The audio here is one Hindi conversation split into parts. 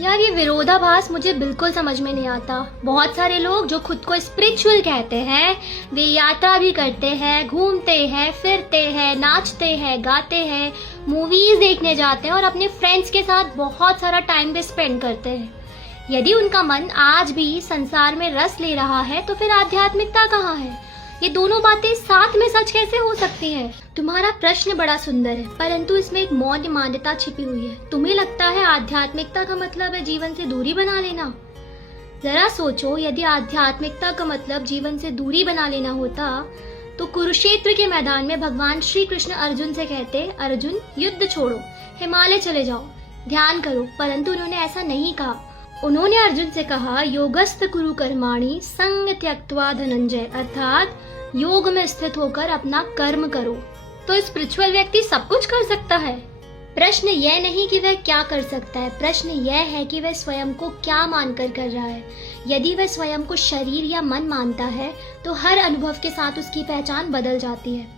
यार ये विरोधाभास मुझे बिल्कुल समझ में नहीं आता। बहुत सारे लोग जो खुद को स्पिरिचुअल कहते हैं वे यात्रा भी करते हैं, घूमते हैं, फिरते हैं, नाचते हैं, गाते हैं, मूवीज देखने जाते हैं और अपने फ्रेंड्स के साथ बहुत सारा टाइम भी स्पेंड करते हैं। यदि उनका मन आज भी संसार में रस ले रहा है तो फिर आध्यात्मिकता कहाँ है? ये दोनों बातें साथ में सच कैसे हो सकती हैं? तुम्हारा प्रश्न बड़ा सुंदर है, परंतु इसमें एक मौन मान्यता छिपी हुई है। तुम्हें लगता है आध्यात्मिकता का मतलब है जीवन से दूरी बना लेना? जरा सोचो, यदि आध्यात्मिकता का मतलब जीवन से दूरी बना लेना होता तो कुरुक्षेत्र के मैदान में भगवान श्री कृष्ण अर्जुन से कहते, अर्जुन युद्ध छोड़ो, हिमालय चले जाओ, ध्यान करो। परंतु उन्होंने ऐसा नहीं कहा। उन्होंने अर्जुन से कहा, योगस्थ कुरु कर्माणि संग त्यक्त्वा धनंजय, अर्थात योग में स्थित होकर अपना कर्म करो। तो स्पिरिचुअल व्यक्ति सब कुछ कर सकता है। प्रश्न यह नहीं कि वह क्या कर सकता है, प्रश्न यह है कि वह स्वयं को क्या मानकर कर रहा है। यदि वह स्वयं को शरीर या मन मानता है तो हर अनुभव के साथ उसकी पहचान बदल जाती है।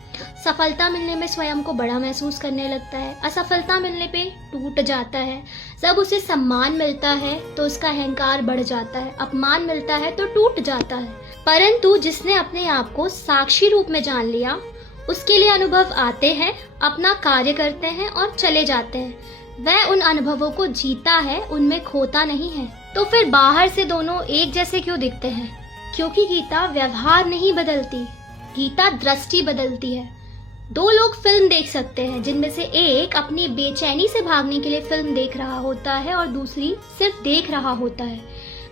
सफलता मिलने में स्वयं को बड़ा महसूस करने लगता है, असफलता मिलने पे टूट जाता है। जब उसे सम्मान मिलता है तो उसका अहंकार बढ़ जाता है, अपमान मिलता है तो टूट जाता है। परंतु जिसने अपने आप को साक्षी रूप में जान लिया, उसके लिए अनुभव आते हैं, अपना कार्य करते हैं और चले जाते हैं। वह उन अनुभवों को जीता है, उनमें खोता नहीं है। तो फिर बाहर से दोनों एक जैसे क्यों दिखते हैं? क्योंकि गीता व्यवहार नहीं बदलती, गीता दृष्टि बदलती है। दो लोग फिल्म देख सकते हैं जिनमें से एक अपनी बेचैनी से भागने के लिए फिल्म देख रहा होता है और दूसरी सिर्फ देख रहा होता है।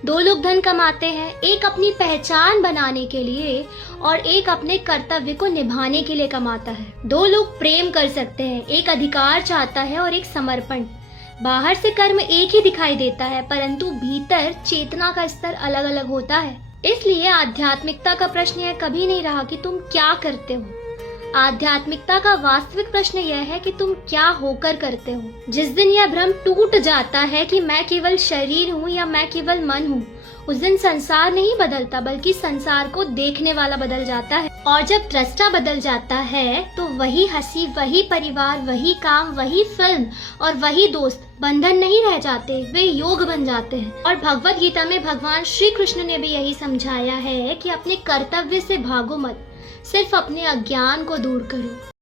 दो लोग धन कमाते हैं, एक अपनी पहचान बनाने के लिए और एक अपने कर्तव्य को निभाने के लिए कमाता है। दो लोग प्रेम कर सकते हैं, एक अधिकार चाहता है और एक समर्पण। बाहर से कर्म एक ही दिखाई देता है, परंतु भीतर चेतना का स्तर अलग अलग होता है। इसलिए आध्यात्मिकता का प्रश्न यह कभी नहीं रहा कि तुम क्या करते हो। आध्यात्मिकता का वास्तविक प्रश्न यह है कि तुम क्या होकर करते हो। जिस दिन यह भ्रम टूट जाता है कि मैं केवल शरीर हूँ या मैं केवल मन हूँ, उस दिन संसार नहीं बदलता बल्कि संसार को देखने वाला बदल जाता है। और जब दृष्टा बदल जाता है तो वही हंसी, वही परिवार, वही काम, वही फिल्म और वही दोस्त बंधन नहीं रह जाते, वे योग बन जाते हैं। और भगवत गीता में भगवान श्री कृष्ण ने भी यही समझाया है कि अपने कर्तव्य से भागो मत, सिर्फ अपने अज्ञान को दूर करो।